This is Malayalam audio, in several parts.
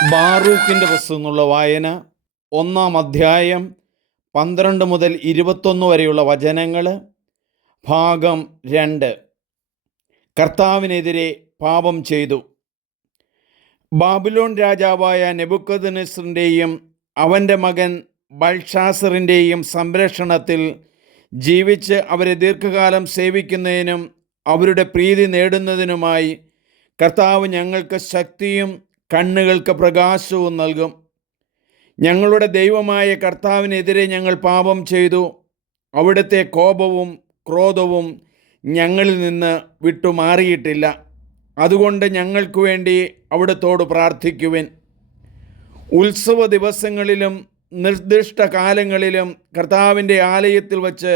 ബാറൂക്കിൻ്റെ പുസ്തകം എന്നുള്ള വായന 1-ാം അധ്യായം 12 മുതൽ 21 വരെയുള്ള വചനങ്ങൾ. ഭാഗം 2. കർത്താവിനെതിരെ പാപം ചെയ്തു. ബാബിലോൺ രാജാവായ നെബൂഖദ്നേസറിൻ്റെയും അവൻ്റെ മകൻ ബൽഷാസറിൻ്റെയും സംരക്ഷണത്തിൽ ജീവിച്ച് അവരെ ദീർഘകാലം സേവിക്കുന്നതിനും അവരുടെ പ്രീതി നേടുന്നതിനുമായി കർത്താവ് ഞങ്ങൾക്ക് ശക്തിയും കണ്ണുകൾക്ക് പ്രകാശവും നൽകും. ഞങ്ങളുടെ ദൈവമായ കർത്താവിനെതിരെ ഞങ്ങൾ പാപം ചെയ്തു. അവിടുത്തെ കോപവും ക്രോധവും ഞങ്ങളിൽ നിന്ന് വിട്ടുമാറിയിട്ടില്ല. അതുകൊണ്ട് ഞങ്ങൾക്ക് വേണ്ടി അവിടുത്തോട് പ്രാർത്ഥിക്കുവിൻ. ഉത്സവ ദിവസങ്ങളിലും നിർദ്ദിഷ്ട കാലങ്ങളിലും കർത്താവിൻ്റെ ആലയത്തിൽ വച്ച്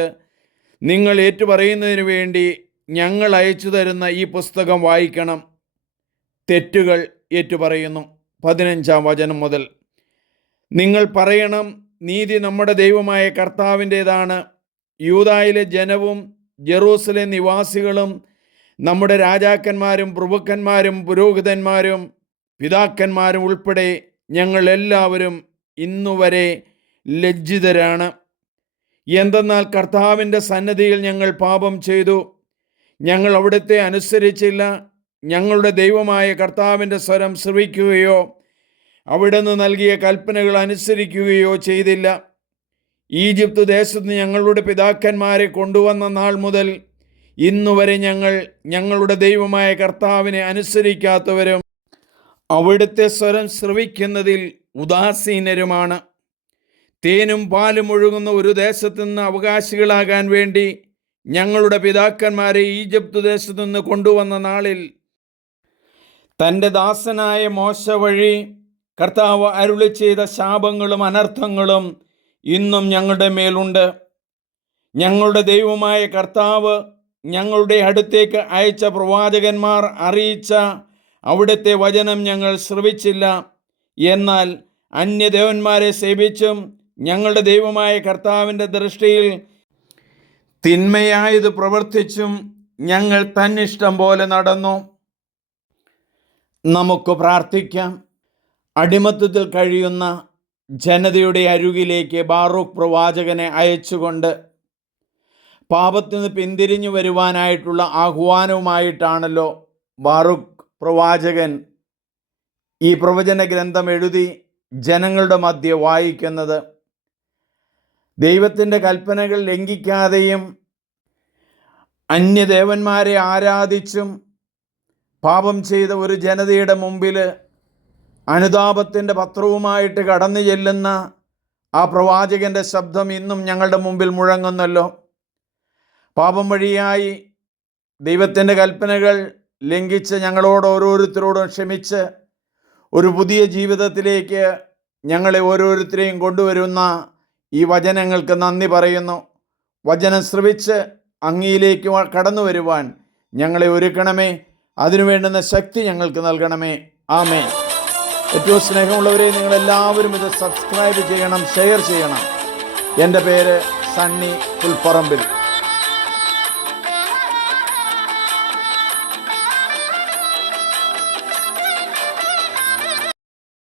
നിങ്ങൾ ഏറ്റുപറയുന്നതിന് വേണ്ടി ഞങ്ങൾ അയച്ചു തരുന്ന ഈ പുസ്തകം വായിക്കണം. തെറ്റുകൾ ഏറ്റുപറയുന്നു. 15-ാം വചനം മുതൽ നിങ്ങൾ പറയണം, നീതി നമ്മുടെ ദൈവമായ കർത്താവിൻ്റേതാണ്. യൂദായിലെ ജനവും ജെറൂസലേം നിവാസികളും നമ്മുടെ രാജാക്കന്മാരും പ്രഭുക്കന്മാരും പുരോഹിതന്മാരും പിതാക്കന്മാരും ഉൾപ്പെടെ ഞങ്ങൾ എല്ലാവരും ഇന്നുവരെ ലജ്ജിതരാണ്. എന്തെന്നാൽ കർത്താവിൻ്റെ സന്നിധിയിൽ ഞങ്ങൾ പാപം ചെയ്തു. ഞങ്ങൾ അവിടുത്തെ അനുസരിച്ചില്ല. ഞങ്ങളുടെ ദൈവമായ കർത്താവിൻ്റെ സ്വരം ശ്രവിക്കുകയോ അവിടുന്ന് നൽകിയ കൽപ്പനകൾ അനുസരിക്കുകയോ ചെയ്തില്ല. ഈജിപ്ത് ദേശത്ത് ഞങ്ങളുടെ പിതാക്കന്മാരെ കൊണ്ടുവന്ന നാൾ മുതൽ ഇന്നുവരെ ഞങ്ങൾ ഞങ്ങളുടെ ദൈവമായ കർത്താവിനെ അനുസരിക്കാത്തവരും അവിടുത്തെ സ്വരം ശ്രവിക്കുന്നതിൽ ഉദാസീനരുമാണ്. തേനും പാലും ഒഴുകുന്ന ഒരു ദേശത്തു നിന്ന് അവകാശികളാകാൻ വേണ്ടി ഞങ്ങളുടെ പിതാക്കന്മാരെ ഈജിപ്ത് ദേശത്തു നിന്ന് കൊണ്ടുവന്ന നാളിൽ തൻ്റെ ദാസനായ മോശ വഴി കർത്താവ് അരുളി ചെയ്ത ശാപങ്ങളും അനർത്ഥങ്ങളും ഇന്നും ഞങ്ങളുടെ മേലുണ്ട്. ഞങ്ങളുടെ ദൈവമായ കർത്താവ് ഞങ്ങളുടെ അടുത്തേക്ക് അയച്ച പ്രവാചകന്മാർ അറിയിച്ച അവിടുത്തെ വചനം ഞങ്ങൾ ശ്രവിച്ചില്ല. എന്നാൽ അന്യദേവന്മാരെ സേവിച്ചും ഞങ്ങളുടെ ദൈവമായ കർത്താവിൻ്റെ ദൃഷ്ടിയിൽ തിന്മയായത് പ്രവർത്തിച്ചും ഞങ്ങൾ തന്നിഷ്ടം പോലെ നടന്നു. നമുക്ക് പ്രാർത്ഥിക്കാം. അടിമത്തത്തിൽ കഴിയുന്ന ജനതയുടെ അരികിലേക്ക് ബാറൂക്ക് പ്രവാചകനെ അയച്ചുകൊണ്ട് പാപത്തിൽ നിന്ന് പിന്തിരിഞ്ഞു വരുവാനായിട്ടുള്ള ആഹ്വാനവുമായിട്ടാണല്ലോ ബാറൂക്ക് പ്രവാചകൻ ഈ പ്രവചന ഗ്രന്ഥം എഴുതി ജനങ്ങളുടെ മധ്യേ വായിക്കുന്നത്. ദൈവത്തിൻ്റെ കൽപ്പനകൾ ലംഘിക്കാതെയും അന്യദേവന്മാരെ ആരാധിച്ചും പാപം ചെയ്ത ഒരു ജനതയുടെ മുമ്പിൽ അനുതാപത്തിൻ്റെ പത്രവുമായിട്ട് കടന്നു ചെല്ലുന്ന ആ പ്രവാചകൻ്റെ ശബ്ദം ഇന്നും ഞങ്ങളുടെ മുമ്പിൽ മുഴങ്ങുന്നല്ലോ. പാപം വഴിയായി ദൈവത്തിൻ്റെ കൽപ്പനകൾ ലംഘിച്ച് ഞങ്ങളോട് ഓരോരുത്തരോടും ക്ഷമിച്ച് ഒരു പുതിയ ജീവിതത്തിലേക്ക് ഞങ്ങളെ ഓരോരുത്തരെയും കൊണ്ടുവരുന്ന ഈ വചനങ്ങൾക്ക് നന്ദി പറയുന്നു. വചനം ശ്രവിച്ച് അങ്ങയിലേക്ക് കടന്നു വരുവാൻ ഞങ്ങളെ ഒരുക്കണമേ. അതിനുവേണ്ടുന്ന ശക്തി ഞങ്ങൾക്ക് നൽകണമേ. ആമേൻ. ഏറ്റവും സ്നേഹമുള്ളവരെ, നിങ്ങളെല്ലാവരും ഇത് സബ്സ്ക്രൈബ് ചെയ്യണം, ഷെയർ ചെയ്യണം. എൻ്റെ പേര് സണ്ണി പുൽപ്പറമ്പിൽ.